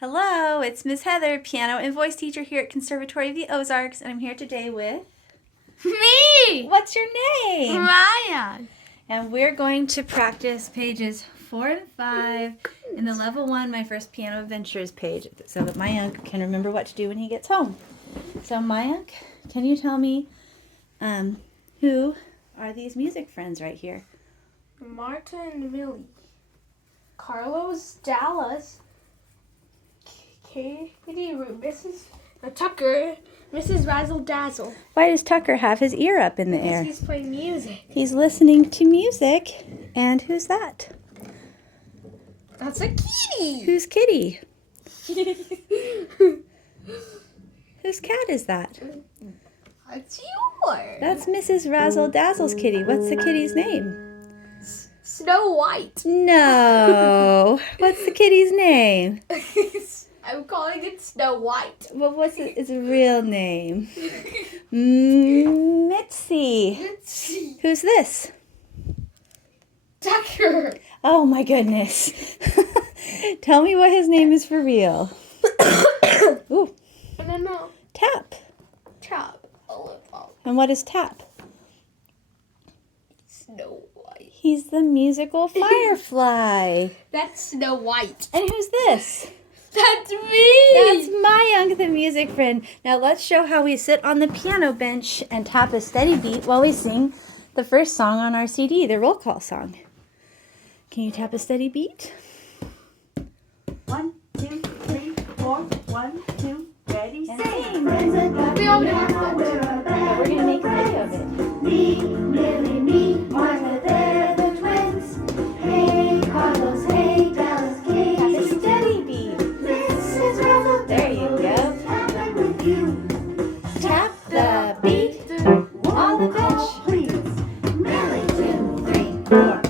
Hello, it's Miss Heather, piano and voice teacher here at Conservatory of the Ozarks, and I'm here today with... Me! What's your name? Mayank. And we're going to practice pages 4 and 5 in the level 1 My First Piano Adventures page so that Mayank can remember what to do when he gets home. So Mayank, can you tell me who are these music friends right here? Marta and Millie. Carlos, Dallas, Katie, Mrs. Tucker, Mrs. Razzle Dazzle. Why does Tucker have his ear up in the air? Because he's playing music. He's listening to music. And who's that? That's a kitty. Who's Kitty? Whose cat is that? That's yours. That's Mrs. Razzle Dazzle's kitty. What's the kitty's name? Snow White. No. What's the kitty's name? I'm calling it Snow White. Well, what's its real name? Mitzi. Who's this? Tucker. Oh my goodness. Tell me what his name is for real. Ooh. I don't know. Tap. Tap. And what is Tap? Snow White. He's the musical firefly. That's Snow White. And who's this? That's me. That's Mayank, the music friend. Now let's show how we sit on the piano bench and tap a steady beat while we sing the first song on our CD, the roll call song. Can you tap a steady beat? 1, 2, 3, 4. 1, 2, ready, sing. We already have that. But we're going to make a video of it. Me, Millie, me, Martha, they're the twins. Hey, Carlos, hey, Dallas, Katie. Tap a steady beat. Mrs. Razzle, There you go. tapping with you. Tap the beat on the bench. Please. Millie, 2, 3, 4.